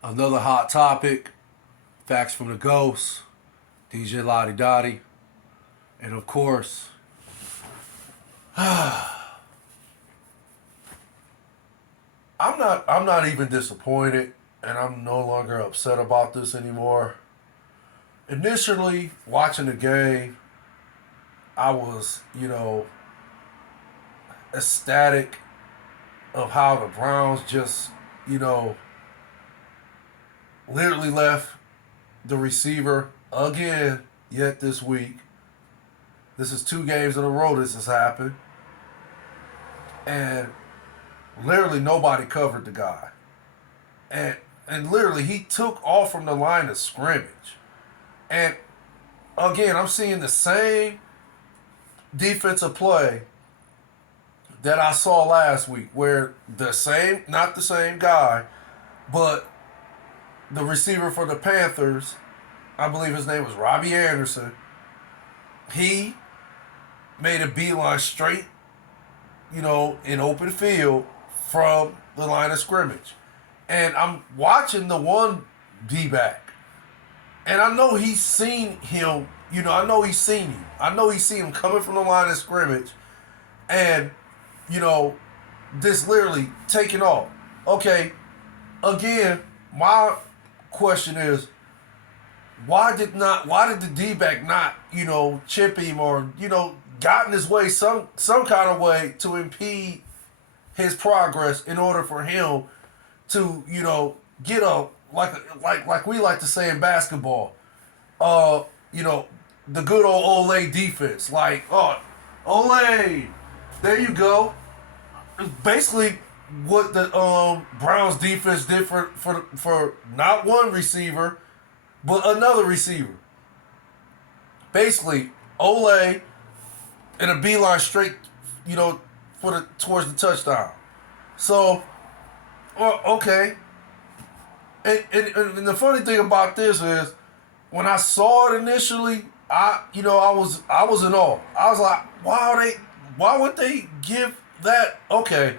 Another hot topic, facts from the Ghost, DJ Lottie Dottie, and of course, I'm not even disappointed, and I'm no longer upset about this anymore. Initially, watching the game, I was, ecstatic of how the Browns just, you know, literally left the receiver again yet this week. This is 2 games in a row this has happened. And literally nobody covered the guy. And and literally he took off from the line of scrimmage. And again, I'm seeing the same defensive play that I saw last week where the same, not the same guy, but the receiver for the Panthers, I believe his name was Robbie Anderson, he made a beeline straight, in open field from the line of scrimmage. And I'm watching the one D back. And I know he's seen him, I know he's seen him. I know he's seen him coming from the line of scrimmage and, you know, this literally taking off. Okay, again, my question is why did the D back not, chip him or, got in his way some kind of way to impede his progress in order for him to, get a like we like to say in basketball, uh, you know, the good old Olay defense. Like, oh, Olay, there you go. Basically what the Browns defense did for not one receiver, but another receiver. Basically, Olay in a beeline straight, for the towards the touchdown. So, okay. And the funny thing about this is, when I saw it initially, I was in awe. I was like, why would they give that? Okay,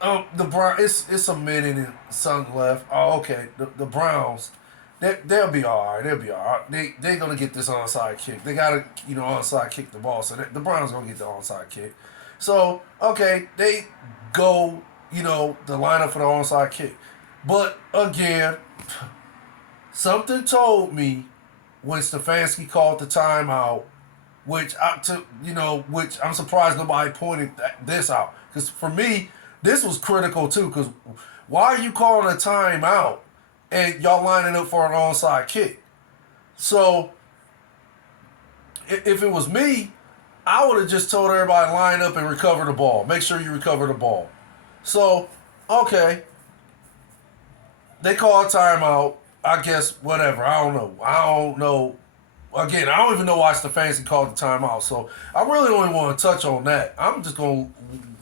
the Brown, it's a minute and something left. Oh, okay, the Browns, they'll be all right. They'll be all right. They're gonna get this onside kick. They gotta onside kick the ball. So the Browns gonna get the onside kick. So okay, they go the lineup for the onside kick. But again, something told me when Stefanski called the timeout, which I'm surprised nobody pointed this out. Because for me, this was critical too. Because why are you calling a timeout and y'all lining up for an onside kick? So if it was me, I would have just told everybody line up and recover the ball. Make sure you recover the ball. So okay, they call a timeout. I guess whatever. I don't know. Again, I don't even know why Stefanski called the timeout. So I really don't even want to touch on that. I'm just gonna,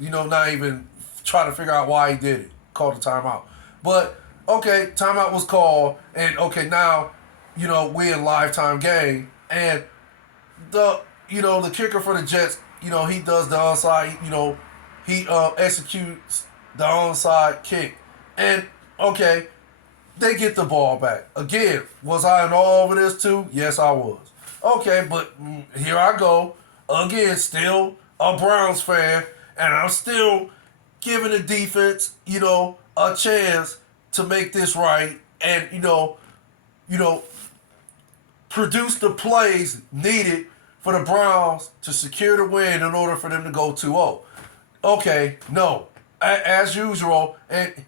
not even try to figure out why he did it. Called the timeout. But okay, timeout was called, and okay, now, we in lifetime game, and the kicker for the Jets, he does the onside. He executes the onside kick, and okay, they get the ball back. Again, was I in all over this too? Yes, I was. Okay, but here I go. Again, still a Browns fan, and I'm still giving the defense, a chance to make this right and, you know, produce the plays needed for the Browns to secure the win in order for them to go 2-0. Okay, no. As usual, and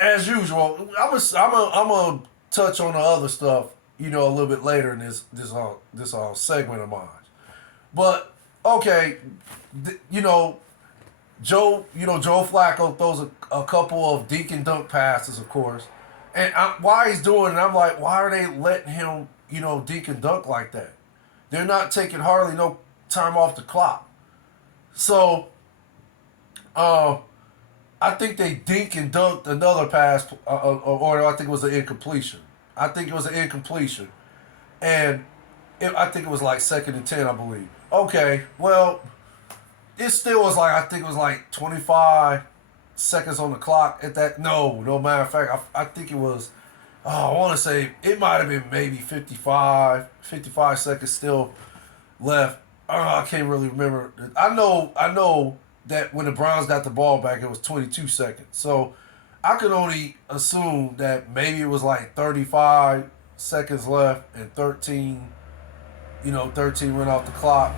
as usual, I'm gonna touch on the other stuff, a little bit later in this segment of mine. But okay, Joe Flacco throws a couple of dink and dunk passes, of course, and why he's doing it, I'm like, why are they letting him, dink and dunk like that? They're not taking hardly no time off the clock. So, I think they dink and dunked another pass, or I think it was an incompletion. I think it was an incompletion, and I think it was like 2nd and 10, I believe. Okay, well, it still was like, I think it was like 25. seconds on the clock at that. No matter of fact, I think it was. Oh, I want to say it might have been maybe 55 seconds still left. I can't really remember. I know that when the Browns got the ball back, it was 22 seconds. So I could only assume that maybe it was like 35 seconds left and 13 ran off the clock.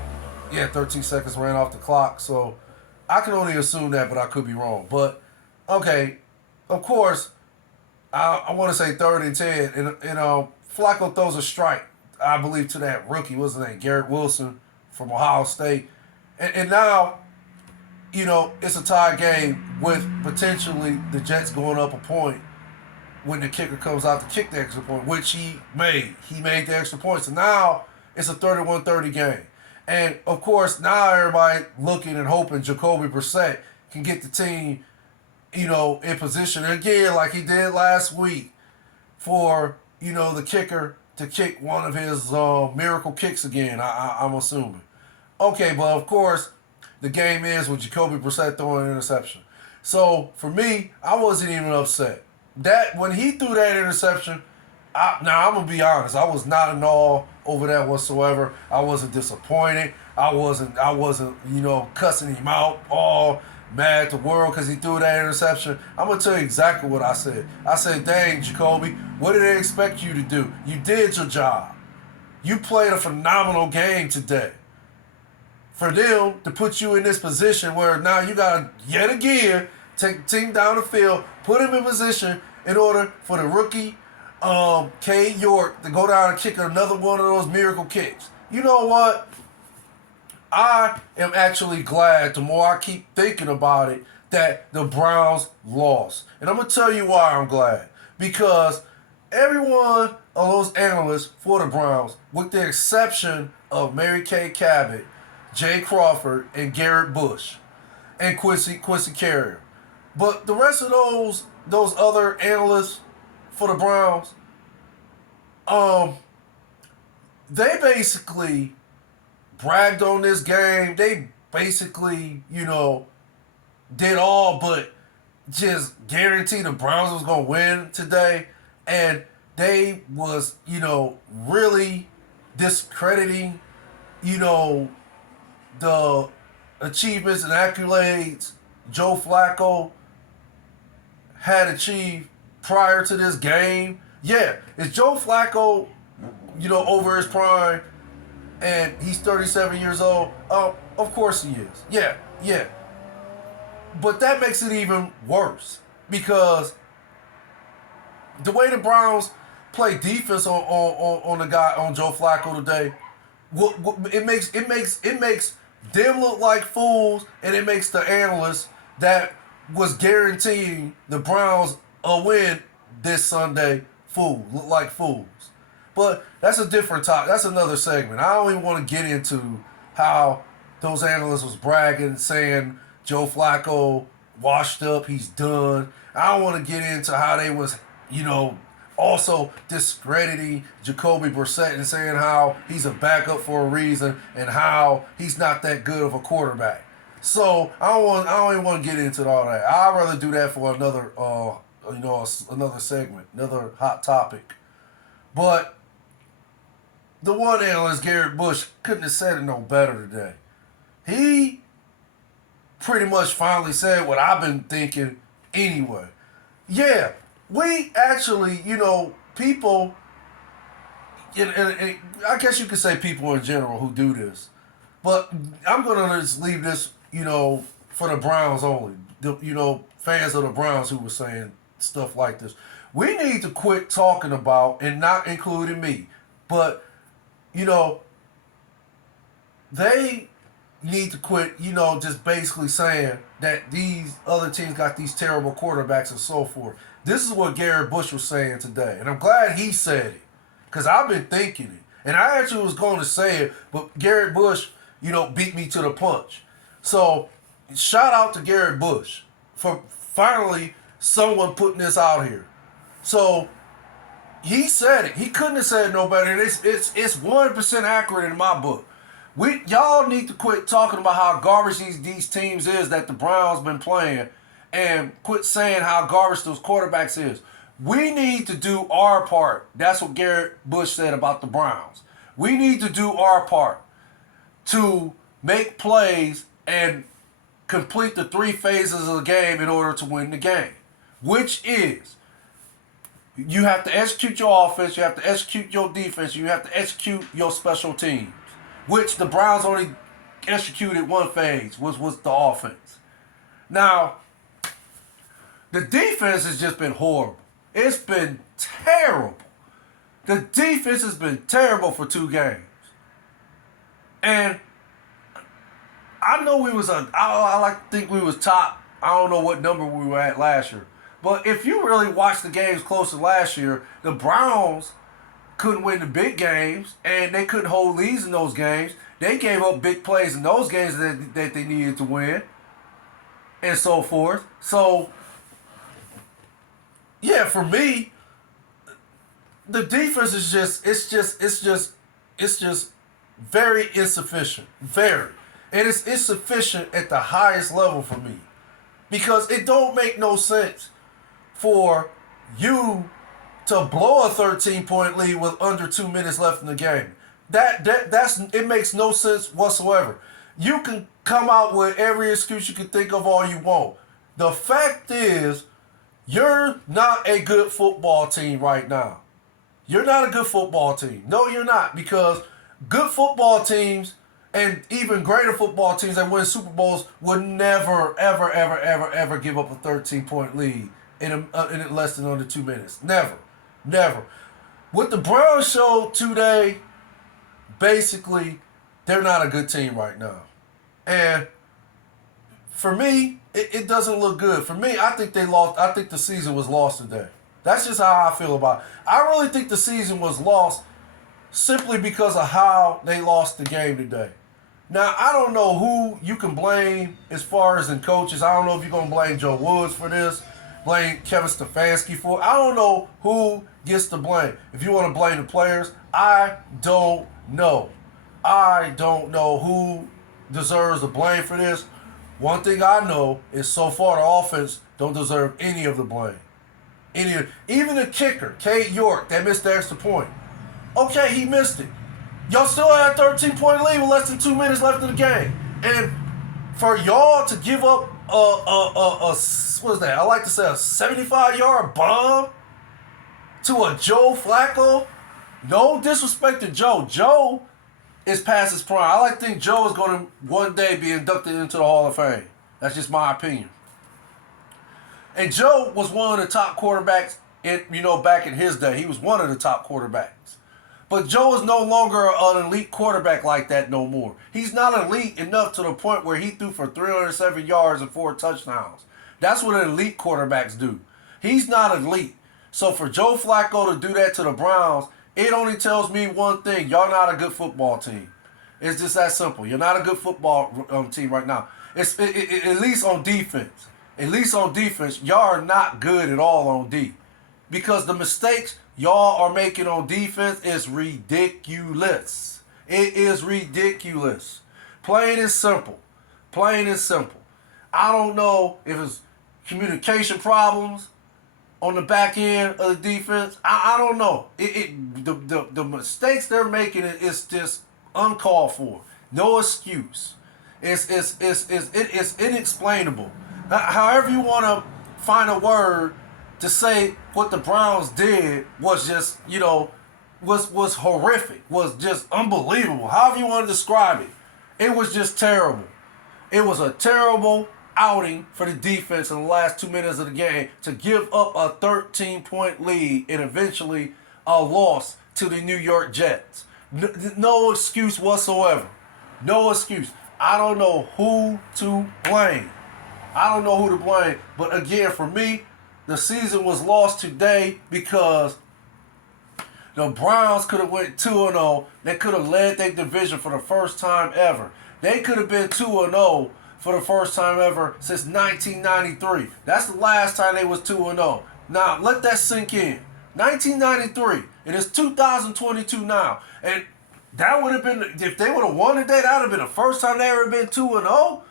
Yeah, 13 seconds ran off the clock. So I can only assume that, but I could be wrong. But okay, of course, I want to say 3rd and 10, and Flacco throws a strike, I believe, to that rookie, what's his name, Garrett Wilson from Ohio State, and now, it's a tie game with potentially the Jets going up a point when the kicker comes out to kick the extra point, which he made. He made the extra point, so now it's a 31-30 game, and of course now everybody looking and hoping Jacoby Brissett can get the team in position again like he did last week for, the kicker to kick one of his miracle kicks again, I'm assuming. Okay, but of course, the game ends with Jacoby Brissett throwing an interception. So, for me, I wasn't even upset. When he threw that interception, I'm going to be honest, I was not in awe over that whatsoever. I wasn't disappointed. I wasn't, cussing him out all mad at the world because he threw that interception. I'm going to tell you exactly what I said. I said, dang, Jacoby, what did they expect you to do? You did your job. You played a phenomenal game today. For them to put you in this position where now you got to, yet again, take the team down the field, put him in position in order for the rookie, K. York, to go down and kick another one of those miracle kicks. You know what? I am actually glad, the more I keep thinking about it, that the Browns lost. And I'm going to tell you why I'm glad. Because every one of those analysts for the Browns, with the exception of Mary Kay Cabot, Jay Crawford, and Garrett Bush, and Quincy Carrier. But the rest of those other analysts for the Browns, they basically bragged on this game. They basically, did all but just guarantee the Browns was going to win today. And they was, really discrediting, the achievements and accolades Joe Flacco had achieved prior to this game. Yeah, is Joe Flacco, over his prime and he's 37 years old? Of course he is. Yeah. But that makes it even worse because the way the Browns play defense on the guy, on Joe Flacco today, it makes them look like fools, and it makes the analysts that was guaranteeing the Browns a win this Sunday look like fools. But that's a different topic. That's another segment. I don't even want to get into how those analysts was bragging, saying Joe Flacco washed up, he's done. I don't want to get into how they was, also discrediting Jacoby Brissett and saying how he's a backup for a reason and how he's not that good of a quarterback. So I don't even want to get into all that. I'd rather do that for another another segment, another hot topic. But the one analyst, Garrett Bush, couldn't have said it no better today. He pretty much finally said what I've been thinking anyway. Yeah, we actually, people, and I guess you could say people in general who do this, but I'm going to just leave this, for the Browns only. Fans of the Browns who were saying stuff like this. We need to quit talking about, and not including me, but, they need to quit, just basically saying that these other teams got these terrible quarterbacks and so forth. This is what Garrett Bush was saying today, and I'm glad he said it, because I've been thinking it. And I actually was going to say it, but Garrett Bush, beat me to the punch. So, shout out to Garrett Bush for finally someone putting this out here. So, he said it. He couldn't have said it no better. It's 100% accurate in my book. Y'all need to quit talking about how garbage these teams is that the Browns been playing, and quit saying how garbage those quarterbacks is. We need to do our part. That's what Garrett Bush said about the Browns. We need to do our part to make plays and complete the three phases of the game in order to win the game, which is you have to execute your offense, you have to execute your defense, you have to execute your special teams, which the Browns only executed one phase, was the offense. Now, the defense has just been horrible. It's been terrible. The defense has been terrible for 2 games. And I know we was I like to think we was top. I don't know what number we were at last year. But if you really watched the games closer last year, the Browns couldn't win the big games, and they couldn't hold leads in those games. They gave up big plays in those games that they needed to win, and so forth. So, yeah, for me, the defense is just very insufficient. Very. And it's insufficient at the highest level for me. Because it don't make no sense for you to blow a 13-point lead with under 2 minutes left in the game. That's it makes no sense whatsoever. You can come out with every excuse you can think of all you want. The fact is, you're not a good football team right now. You're not a good football team. No, you're not, because good football teams and even greater football teams that win Super Bowls would never, ever, ever, ever, ever give up a 13-point lead in less than under 2 minutes. Never. Never. What the Browns showed today, basically, they're not a good team right now. And for me, it doesn't look good. For me, I think they lost. I think the season was lost today. That's just how I feel about it. I really think the season was lost simply because of how they lost the game today. Now, I don't know who you can blame as far as in coaches. I don't know if you're going to blame Joe Woods for this, blame Kevin Stefanski for it. I don't know who gets the blame. If you want to blame the players, I don't know. I don't know who deserves the blame for this. One thing I know is so far the offense don't deserve any of the blame. Even the kicker, Cade York, that missed the extra point. Okay, he missed it. Y'all still had a 13-point lead with less than 2 minutes left in the game. And for y'all to give up what is that? I like to say a 75-yard bomb to a Joe Flacco. No disrespect to Joe. Joe is past his prime. I like to think Joe is going to one day be inducted into the Hall of Fame. That's just my opinion. And Joe was one of the top quarterbacks back in his day. He was one of the top quarterbacks. But Joe is no longer an elite quarterback like that no more. He's not elite enough to the point where he threw for 307 yards and 4 touchdowns. That's what elite quarterbacks do. He's not elite. So for Joe Flacco to do that to the Browns, it only tells me one thing. Y'all not a good football team. It's just that simple. You're not a good football team right now. At least on defense. At least on defense, y'all are not good at all on D. Because the mistakes y'all are making on defense is ridiculous. It is ridiculous. Plain and simple. Plain and simple. I don't know if it's communication problems on the back end of the defense. I don't know. The mistakes they're making is just uncalled for. No excuse. It's inexplainable. However you want to find a word to say what the Browns did was just, was horrific, was just unbelievable. However you want to describe it, it was just terrible. It was a terrible outing for the defense in the last 2 minutes of the game to give up a 13-point lead and eventually a loss to the New York Jets. No excuse whatsoever. No excuse. I don't know who to blame. I don't know who to blame. But again, for me, the season was lost today because the Browns could have went 2-0. They could have led their division for the first time ever. They could have been 2-0 for the first time ever since 1993. That's the last time they was 2-0. Now, let that sink in. 1993. And it's 2022 now. And that would have been, if they would have won today, that would have been the first time they ever been 2-0.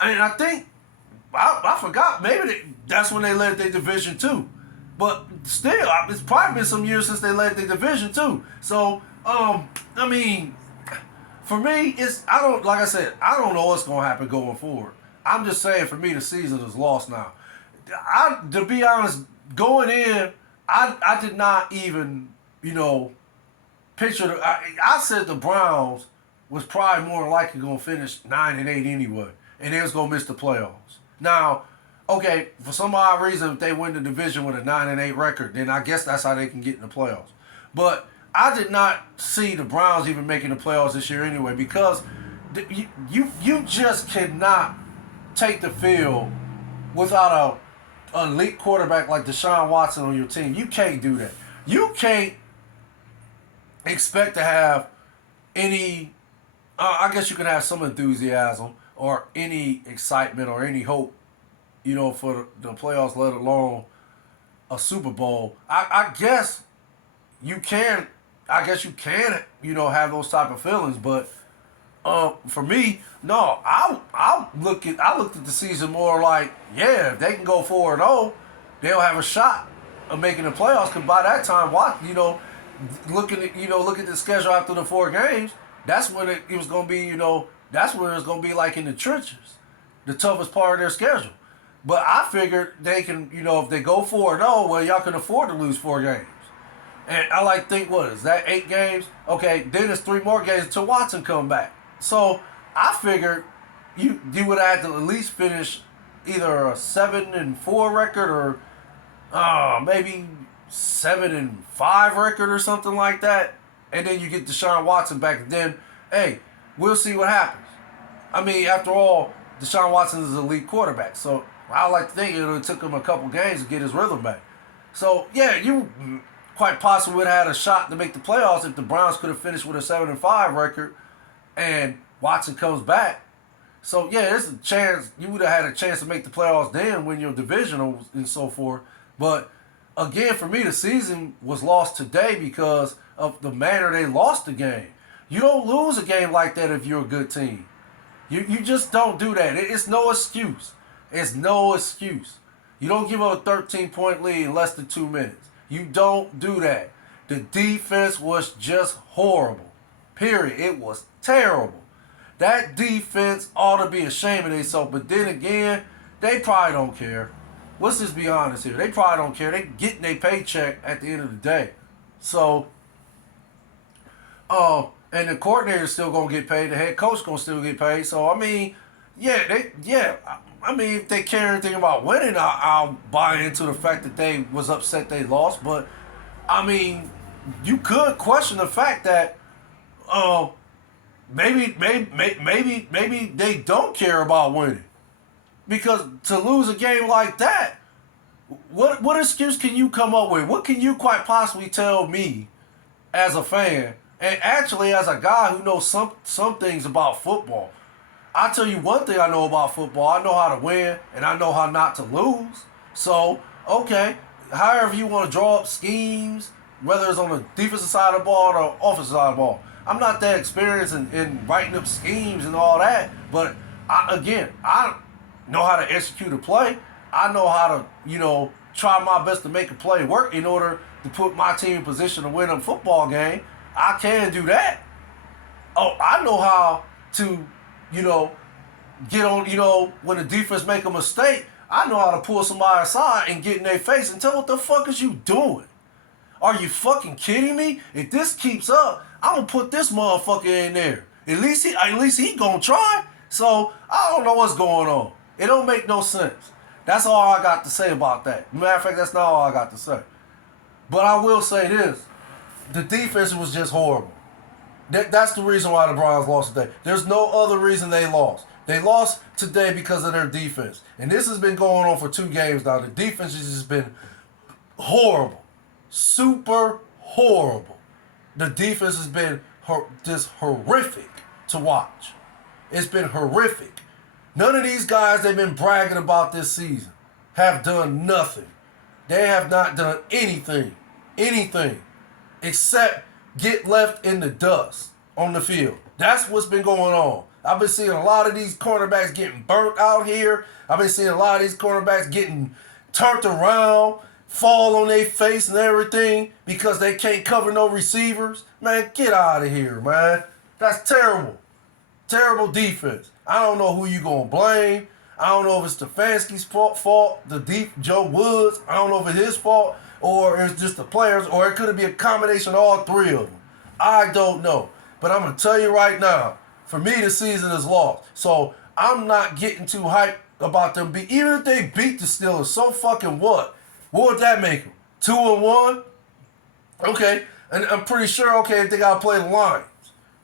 And I think I forgot. Maybe that's when they led their division too. But still, it's probably been some years since they led their division too. So, I mean, for me, I don't like I said, I don't know what's gonna happen going forward. I'm just saying, for me, the season is lost now. To be honest, going in, I did not even picture. I said the Browns was probably more likely gonna finish 9-8 anyway, and they was gonna miss the playoffs. Now, okay, for some odd reason, if they win the division with a 9-8 record, then I guess that's how they can get in the playoffs. But I did not see the Browns even making the playoffs this year anyway, because you just cannot take the field without an elite quarterback like Deshaun Watson on your team. You can't do that. You can't expect to have any. I guess you can have some enthusiasm or any excitement or any hope, for the playoffs, let alone a Super Bowl. I guess you can. I guess you can, have those type of feelings. But for me, no. I looked at the season more like, yeah, if they can go 4-0, they'll have a shot of making the playoffs. Because by that time, looking at the schedule after the 4 games, that's when it was going to be. That's when it was going to be like in the trenches, the toughest part of their schedule. But I figured they can, if they go 4-0, well, y'all can afford to lose 4 games. And I think, what is that, 8 games? Okay, then it's 3 more games until Watson come back. So I figured you would have to at least finish either a 7-4 record or maybe 7-5 record or something like that. And then you get Deshaun Watson back. And then, hey, we'll see what happens. I mean, after all, Deshaun Watson is an elite quarterback. So I like to think it took him a couple games to get his rhythm back. So, yeah, you quite possibly would have had a shot to make the playoffs if the Browns could have finished with a 7-5 record and Watson comes back. So, yeah, there's a chance. You would have had a chance to make the playoffs then, win your division and so forth. But, again, for me, the season was lost today because of the manner they lost the game. You don't lose a game like that if you're a good team. You just don't do that. It's no excuse. It's no excuse. You don't give up a 13-point lead in less than 2 minutes. You don't do that. The defense was just horrible. Period. It was terrible. That defense ought to be ashamed of themselves. But then again, they probably don't care. Let's just be honest here. They probably don't care. They getting their paycheck at the end of the day. So, and the coordinator's still gonna get paid. The head coach gonna still get paid. So I mean, I mean, if they care anything about winning, I'll buy into the fact that they was upset they lost. But I mean, you could question the fact that maybe they don't care about winning, because to lose a game like that, what excuse can you come up with? What can you quite possibly tell me as a fan? And actually, as a guy who knows some things about football, I'll tell you one thing I know about football. I know how to win, and I know how not to lose. So, okay, however you want to draw up schemes, whether it's on the defensive side of the ball or the offensive side of the ball. I'm not that experienced in writing up schemes and all that, but I know how to execute a play. I know how to, try my best to make a play work in order to put my team in position to win a football game. I can do that. Oh, I know how to, get on, when the defense make a mistake, I know how to pull somebody aside and get in their face and tell what the fuck is you doing? Are you fucking kidding me? If this keeps up, I'm gonna put this motherfucker in there. At least he gonna try. So I don't know what's going on. It don't make no sense. That's all I got to say about that. Matter of fact, that's not all I got to say. But I will say this. The defense was just horrible. That's the reason why the Browns lost today. There's no other reason they lost. They lost today because of their defense. And this has been going on for 2 games now. The defense has just been horrible. Super horrible. The defense has been just horrific to watch. It's been horrific. None of these guys they've been bragging about this season have done nothing. They have not done anything. Except get left in the dust on the field. That's what's been going on. I've been seeing a lot of these cornerbacks getting burnt out here. I've been seeing a lot of these cornerbacks getting turned around, fall on their face and everything because they can't cover no receivers. Man, get out of here, man. That's terrible. Terrible defense. I don't know who you gonna blame. I don't know if it's Stefanski's fault, the deep Joe Woods. I don't know if it's his fault or it's just the players, or it could be a combination of all three of them. I don't know. But I'm gonna tell you right now, for me the season is lost. So I'm not getting too hyped about them even if they beat the Steelers, so fucking what? What would that make them? 2-1? Okay. And I'm pretty sure, okay, if they gotta play the Lions.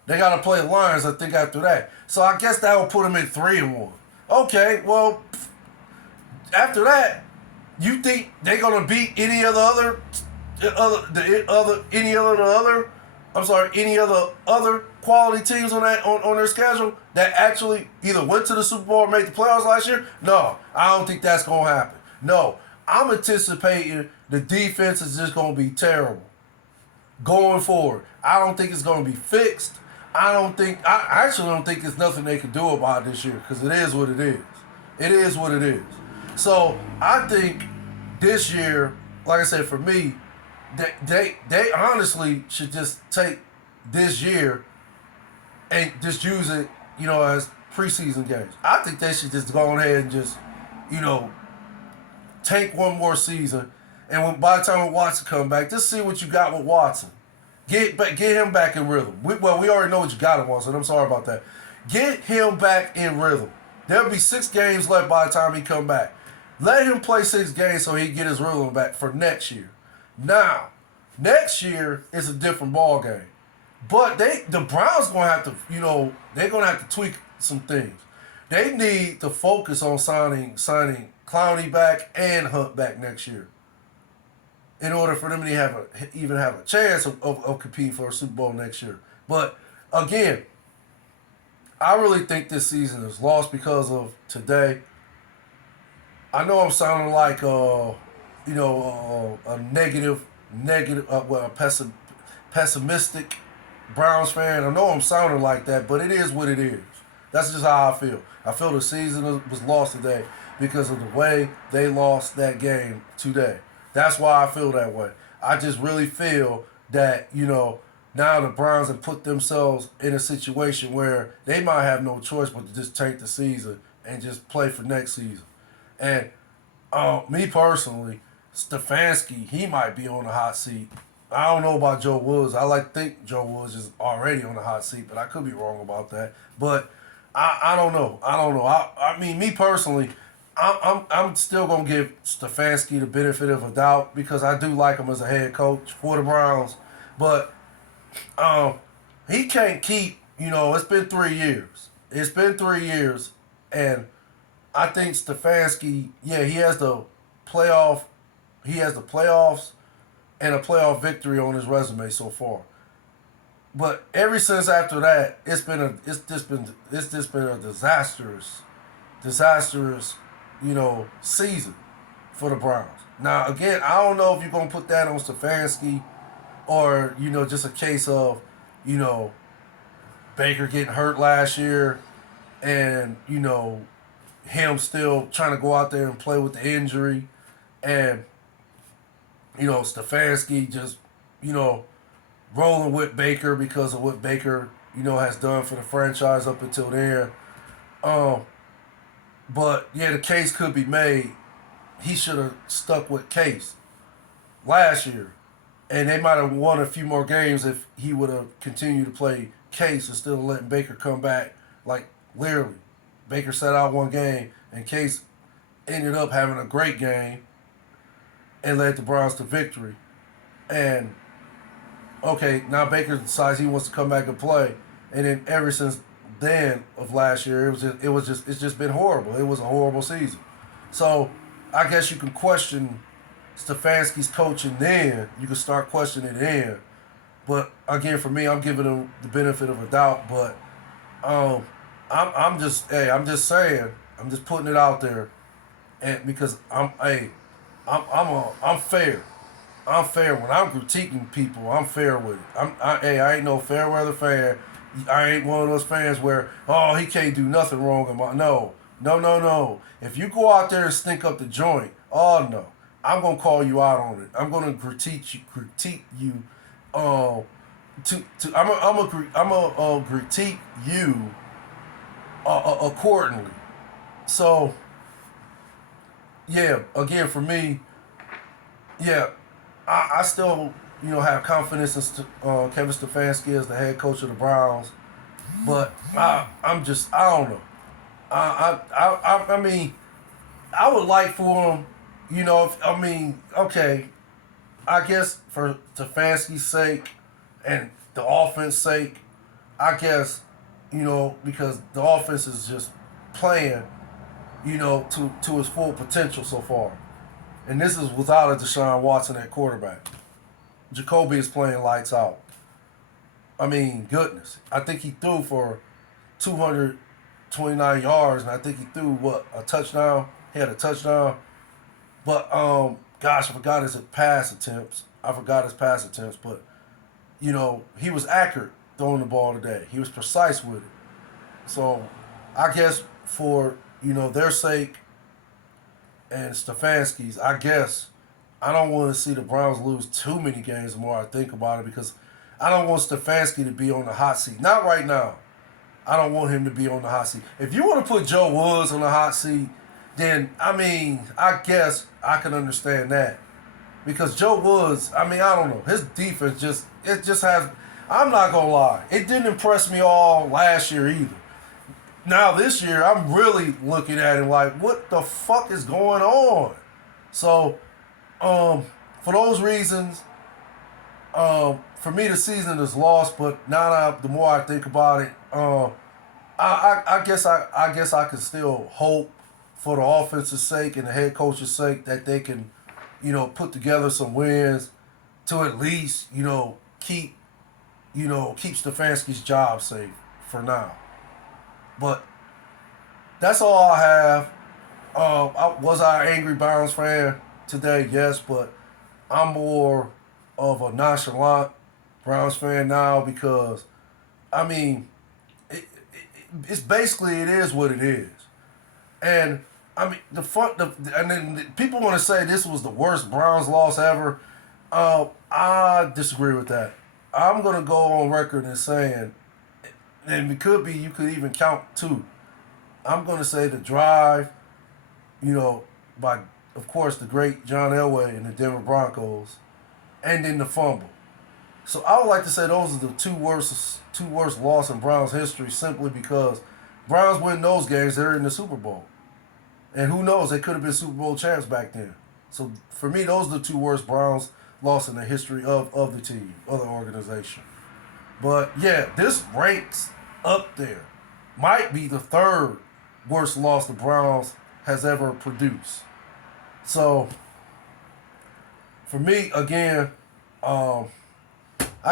They gotta play the Lions, I think, after that. So I guess that will put them in 3-1. Okay, well, after that, you think they're gonna beat any of the other quality teams on their schedule that actually either went to the Super Bowl or made the playoffs last year? No, I don't think that's gonna happen. No, I'm anticipating the defense is just gonna be terrible going forward. I don't think it's gonna be fixed. I actually don't think there's nothing they can do about it this year because it is what it is. It is what it is. So I think this year, like I said, for me, they honestly should just take this year and just use it, as preseason games. I think they should just go ahead and just, take one more season, and by the time Watson come back, just see what you got with Watson. Get him back in rhythm. We already know what you got him on, so I'm sorry about that. Get him back in rhythm. There'll be 6 games left by the time he come back. Let him play 6 games so he can get his rhythm back for next year. Now, next year is a different ball game. But the Browns gonna have to, they're gonna have to tweak some things. They need to focus on signing Clowney back and Hunt back next year, in order for them to even have a chance of competing for a Super Bowl next year. But again, I really think this season is lost because of today. I know I'm sounding like a pessimistic Browns fan. I know I'm sounding like that, but it is what it is. That's just how I feel. I feel the season was lost today because of the way they lost that game today. That's why I feel that way. I just really feel that, now the Browns have put themselves in a situation where they might have no choice but to just tank the season and just play for next season. And me personally, Stefanski, he might be on the hot seat. I don't know about Joe Woods. I like to think Joe Woods is already on the hot seat, but I could be wrong about that. But I don't know. I mean, me personally, I'm still gonna give Stefanski the benefit of a doubt because I do like him as a head coach for the Browns, but he can't keep. It's been 3 years. It's been 3 years, and I think Stefanski, he has the playoffs and a playoff victory on his resume so far. But ever since after that, it's just been a disastrous, season for the Browns. Now again, I don't know if you're gonna put that on Stefanski or, just a case of, Baker getting hurt last year and, him still trying to go out there and play with the injury and, Stefanski just, rolling with Baker because of what Baker, has done for the franchise up until then. But the case could be made. He should have stuck with Case last year, and they might have won a few more games if he would have continued to play Case instead of letting Baker come back. Like literally, Baker sat out one game, and Case ended up having a great game and led the Browns to victory. And okay, now Baker decides he wants to come back and play, and then ever since then of last year, it's just been horrible. It was a horrible season. So I guess you can question Stefanski's coaching then. You can start questioning it then. But again, for me, I'm giving him the benefit of a doubt. But I'm just saying, I'm just putting it out there, and because I'm fair. I'm fair when I'm critiquing people. I'm fair with it. I ain't no fair weather fan. I ain't one of those fans where, oh, he can't do nothing wrong. No, no, no, no. If you go out there and stink up the joint, oh no, I'm gonna call you out on it. I'm gonna critique you. I'm a critique you accordingly. So yeah, again for me, yeah, I still have confidence in Kevin Stefanski as the head coach of the Browns, but I don't know. I mean, I would like for him, okay, I guess for Stefanski's sake and the offense sake, I guess, because the offense is just playing, to its full potential so far. And this is without a Deshaun Watson at quarterback. Jacoby is playing lights out. I mean, goodness. I think he threw for 229 yards, and I think he threw, a touchdown? He had a touchdown. But, gosh, I forgot his pass attempts. But, he was accurate throwing the ball today. He was precise with it. So, I guess for, their sake and Stefanski's, I guess I don't want to see the Browns lose too many games the more I think about it, because I don't want Stefanski to be on the hot seat. Not right now. I don't want him to be on the hot seat. If you want to put Joe Woods on the hot seat, then, I guess I can understand that. Because Joe Woods, I don't know. His defense has, I'm not going to lie, it didn't impress me all last year either. Now this year, I'm really looking at him like, what the fuck is going on? So, for those reasons, for me the season is lost. But now the more I think about it, I guess I can still hope for the offense's sake and the head coach's sake that they can, put together some wins to at least, keep Stefanski's job safe for now. But that's all I have. Was I an angry Browns fan today? Yes, but I'm more of a nonchalant Browns fan now because, it's basically, it is what it is. And and then people want to say this was the worst Browns loss ever. I disagree with that. I'm gonna go on record and saying, and it could be, you could even count two. I'm gonna say the drive, by, of course, the great John Elway and the Denver Broncos, and then the fumble. So I would like to say those are the two worst losses in Browns history, simply because Browns win those games, they're in the Super Bowl. And who knows, they could have been Super Bowl champs back then. So for me, those are the two worst Browns losses in the history of the team, of the organization. But yeah, this ranks up there. Might be the third worst loss the Browns has ever produced. So for me, again, I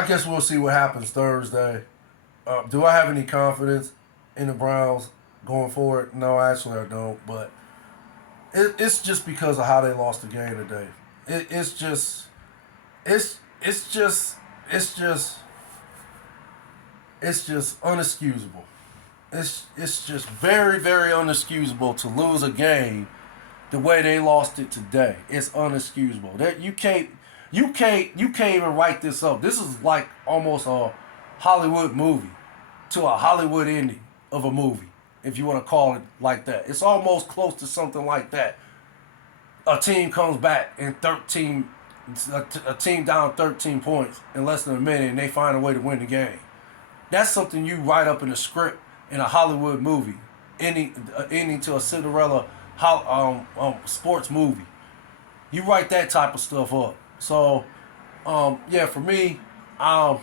guess we'll see what happens Thursday. Do I have any confidence in the Browns going forward? No, actually I don't. But it's just because of how they lost the game today. It's just unexcusable. It's just very, very unexcusable to lose a game the way they lost it today. It's unexcusable. That you can't even write this up. This is like almost a Hollywood movie to a Hollywood ending of a movie, if you want to call it like that. It's almost close to something like that. A team comes back in a team down 13 points in less than a minute, and they find a way to win the game. That's something you write up in a script in a Hollywood movie, ending to a Cinderella sports movie. You write that type of stuff up. So, yeah, for me, no,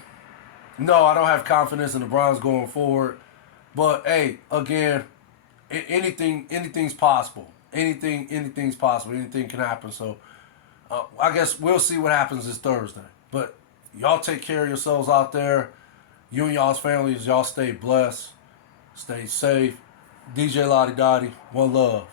I don't have confidence in the Browns going forward. But hey, again, anything's possible. Anything's possible. Anything can happen. So, I guess we'll see what happens this Thursday. But y'all take care of yourselves out there. You and y'all's families, y'all stay blessed, stay safe. DJ Lottie Dottie, one love.